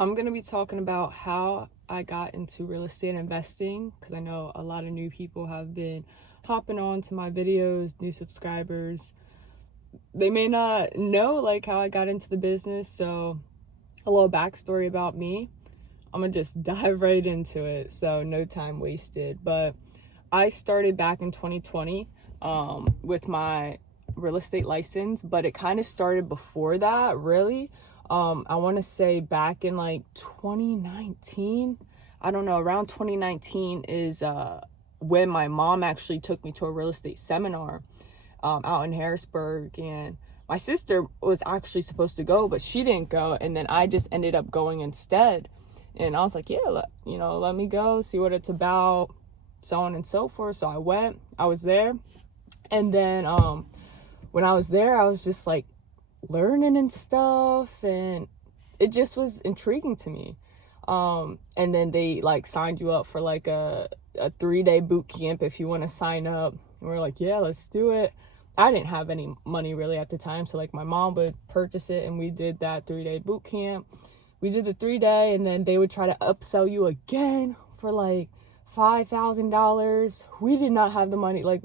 I'm going to be talking about how I got into real estate investing, because I know a lot of new people have been hopping on to my videos, new subscribers. They may not know like how I got into the business, so a little backstory about me. I'm going to just dive right into it, so no time wasted. But I started back in 2020 with my real estate license, but it kind of started before that, really. I want to say back in like 2019, I don't know, around 2019 is when my mom actually took me to a real estate seminar out in Harrisburg, and my sister was actually supposed to go, but she didn't go, and then I just ended up going instead. And I was like, yeah, let me go, see what it's about, so on and so forth. So I went, I was there, and then when I was there, I was just like learning and stuff, and it just was intriguing to me. And then they like signed you up for like a 3-day boot camp if you want to sign up. And we're like, yeah, let's do it. I didn't have any money really at the time, so like my mom would purchase it, and we did that 3-day boot camp. We did the 3-day, and then they would try to upsell you again for like $5,000. We did not have the money. Like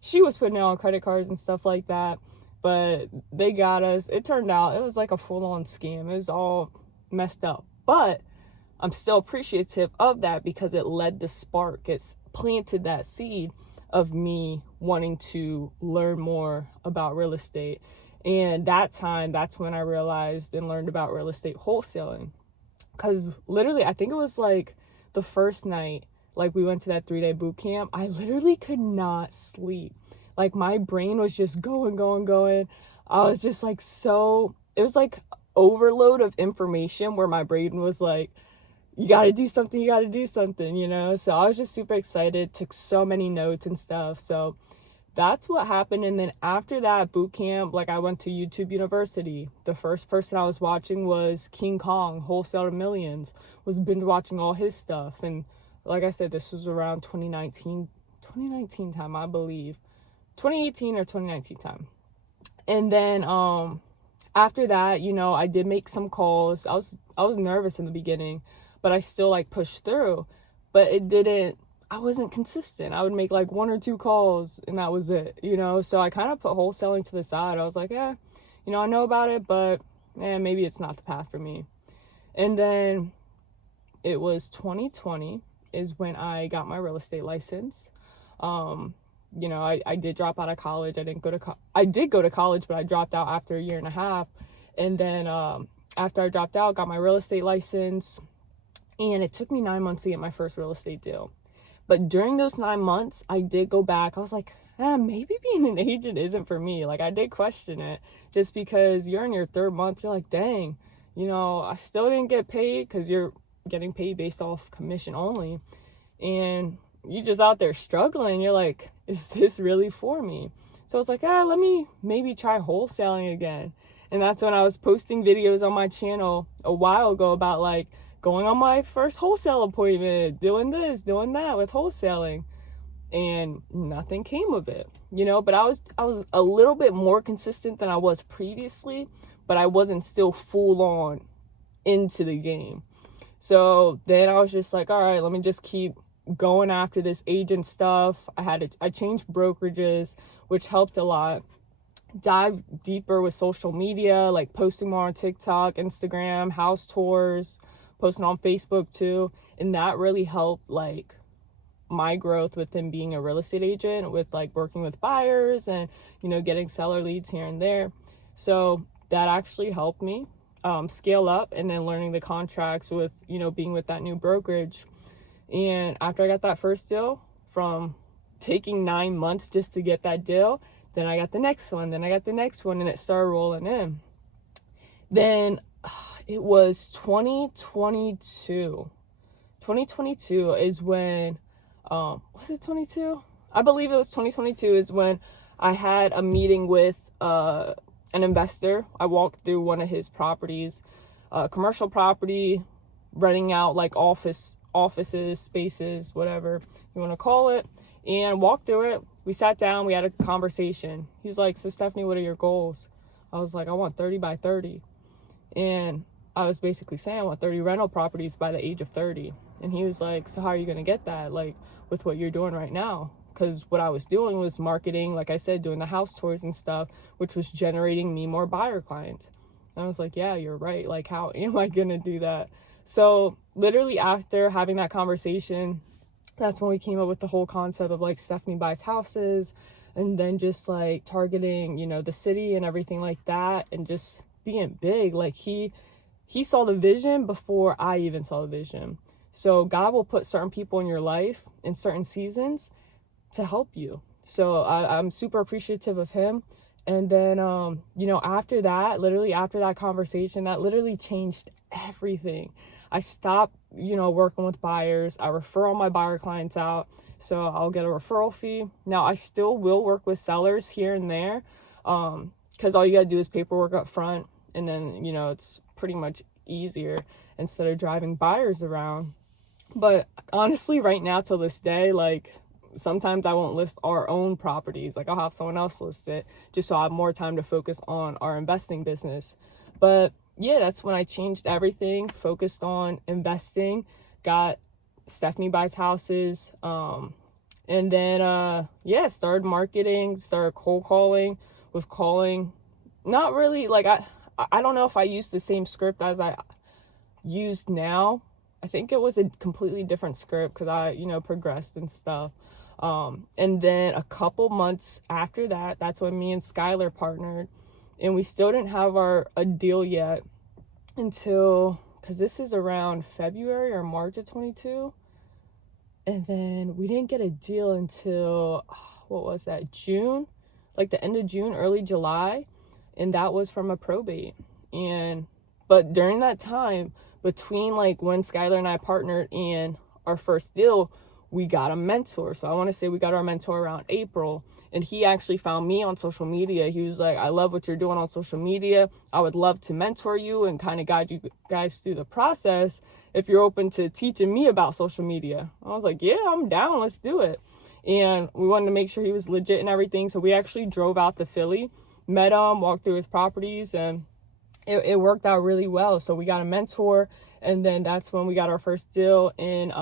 she was putting it on credit cards and stuff like that, but they got us. It turned out it was like a full-on scam. It was all messed up, but I'm still appreciative of that because it led the spark. It's planted that seed of me wanting to learn more about real estate. And that's when I realized and learned about real estate wholesaling. Because literally, I think it was like the first night, like we went to that 3-day boot camp, I literally could not sleep. Like my brain was just going. I was just like it was like overload of information where my brain was like, you got to do something, So I was just super excited, took so many notes and stuff. So that's what happened. And then after that boot camp, like I went to YouTube University. The first person I was watching was King Kong, Wholesale to Millions, was binge watching all his stuff. And like I said, this was around 2019 time, I believe. 2018 or 2019 time. And then after that, I did make some calls. I was nervous in the beginning, but I still like pushed through. But I wasn't consistent. I would make like 1 or 2 calls and that was it, So I kind of put wholesaling to the side. I was like, I know about it, but maybe it's not the path for me. And then it was 2020 is when I got my real estate license. I did drop out of college. I did go to college, but I dropped out after a year and a half. And then after I dropped out, got my real estate license. And it took me 9 months to get my first real estate deal. But during those 9 months, I did go back. I was like, maybe being an agent isn't for me. Like, I did question it just because you're in your 3rd month. You're like, dang, I still didn't get paid because you're getting paid based off commission only. And you just out there struggling. You're like, is this really for me? So I was like, let me maybe try wholesaling again. And that's when I was posting videos on my channel a while ago about like going on my first wholesale appointment, doing this, doing that with wholesaling. And nothing came of it, but I was a little bit more consistent than I was previously, but I wasn't still full on into the game. So then I was just like, all right, let me just keep going after this agent stuff. I changed brokerages, which helped a lot. Dive deeper with social media, like posting more on TikTok, Instagram, house tours, posting on Facebook too. And that really helped like my growth within being a real estate agent, with like working with buyers and, getting seller leads here and there. So that actually helped me scale up, and then learning the contracts with, being with that new brokerage. And after I got that first deal, from taking 9 months just to get that deal, then I got the next one, and it started rolling in. Then it was 2022. 2022 is when, was it 22? I believe it was 2022 is when I had a meeting with an investor. I walked through one of his properties, commercial property, renting out like offices, spaces, whatever you want to call it, and walked through it. We sat down, we had a conversation. He's like, so Stephanie, what are your goals? I was like, I want 30 by 30. And I was basically saying I want 30 rental properties by the age of 30. And he was like, so how are you going to get that, like, with what you're doing right now? Because what I was doing was marketing, like I said, doing the house tours and stuff, which was generating me more buyer clients. And I was like, yeah, you're right. Like, how am I going to do that? So literally after having that conversation, that's when we came up with the whole concept of like Stefanie buys houses, and then just like targeting, you know, the city and everything like that, and just being big. Like he saw the vision before I even saw the vision. So God will put certain people in your life in certain seasons to help you. So I'm super appreciative of him. And then, you know, after that, literally after that conversation, that literally changed everything. I stopped, you know, working with buyers. I refer all my buyer clients out. So I'll get a referral fee. Now, I still will work with sellers here and there, because all you got to do is paperwork up front. And then, you know, it's pretty much easier instead of driving buyers around. But honestly, right now till this day, like, sometimes I won't list our own properties. Like, I'll have someone else list it just so I have more time to focus on our investing business. But yeah, that's when I changed everything, focused on investing, got Stefanie buys houses, and then yeah, started marketing, started cold calling, was calling. Not really, like, I don't know if I used the same script as I used now. I think it was a completely different script because I, you know, progressed and stuff. And then a couple months after that, that's when me and Skylar partnered, and we still didn't have a deal yet until, because this is around February or March of 22. And then we didn't get a deal until, what was that, June? Like the end of June, early July. And that was from a probate. But during that time, between like when Skylar and I partnered and our first deal, we got a mentor. So I want to say we got our mentor around April, and he actually found me on social media. He was like, I love what you're doing on social media. I would love to mentor you and kind of guide you guys through the process if you're open to teaching me about social media. I was like, yeah, I'm down. Let's do it. And we wanted to make sure he was legit and everything. So we actually drove out to Philly, met him, walked through his properties, and it worked out really well. So we got a mentor, and then that's when we got our first deal in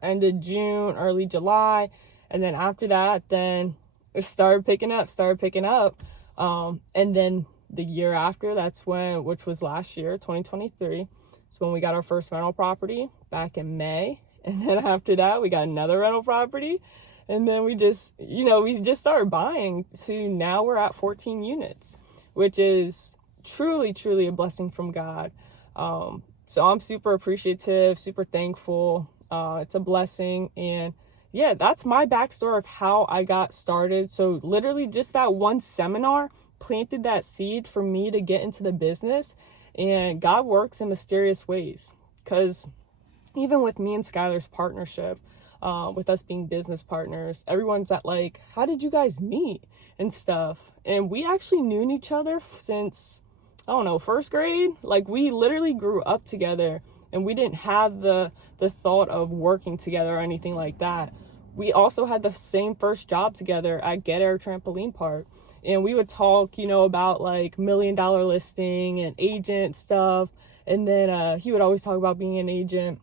end of June, early July. And then after that, then it started picking up. And then the year after, that's when, which was last year, 2023, is when we got our first rental property back in May. And then after that, we got another rental property. And then we just, you know, we just started buying to now we're at 14 units, which is truly, truly a blessing from God. So I'm super appreciative, super thankful. It's a blessing. And yeah, that's my backstory of how I got started. So literally just that one seminar planted that seed for me to get into the business. And God works in mysterious ways, because even with me and Skylar's partnership, with us being business partners, everyone's at like, how did you guys meet and stuff? And we actually knew each other since, I don't know, first grade. Like, we literally grew up together, and we didn't have the thought of working together or anything like that. We also had the same first job together at Get Air Trampoline Park. And we would talk, you know, about like $1 million listing and agent stuff. And then he would always talk about being an agent.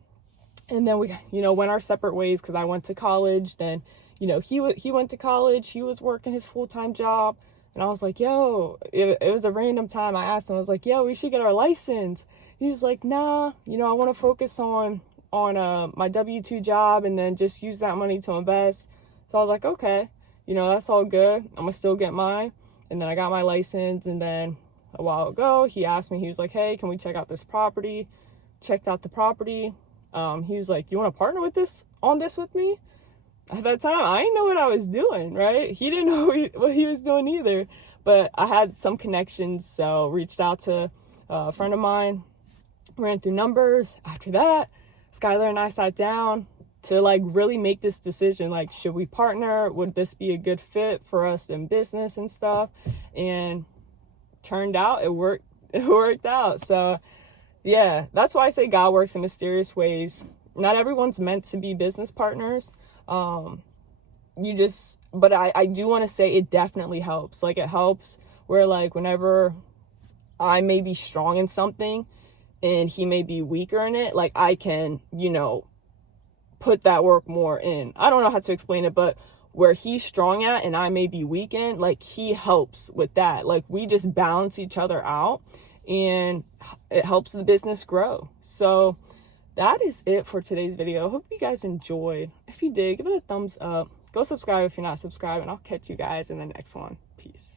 And then we, you know, went our separate ways because I went to college. Then, you know, he went to college. He was working his full-time job. And I was like, yo, it was a random time. I asked him, I was like, yo, we should get our license. He's like, nah, you know, I want to focus on my W-2 job and then just use that money to invest. So I was like, okay, you know, that's all good. I'm gonna still get mine. And then I got my license. And then a while ago, he asked me, he was like, hey, can we check out this property? Checked out the property. He was like, you want to partner on this with me? At that time, I didn't know what I was doing, right? He didn't know what he was doing either. But I had some connections, so reached out to a friend of mine, ran through numbers. After that, Skylar and I sat down to like really make this decision. Like, should we partner? Would this be a good fit for us in business and stuff? And turned out it worked. It worked out. So yeah, that's why I say God works in mysterious ways. Not everyone's meant to be business partners. But I do want to say it definitely helps. Like, it helps where like whenever I may be strong in something and he may be weaker in it, like I can, put that work more in. I don't know how to explain it, but where he's strong at and I may be weak in, like he helps with that. Like we just balance each other out and it helps the business grow. So that is it for today's video. Hope you guys enjoyed. If you did, give it a thumbs up. Go subscribe if you're not subscribed, and I'll catch you guys in the next one. Peace.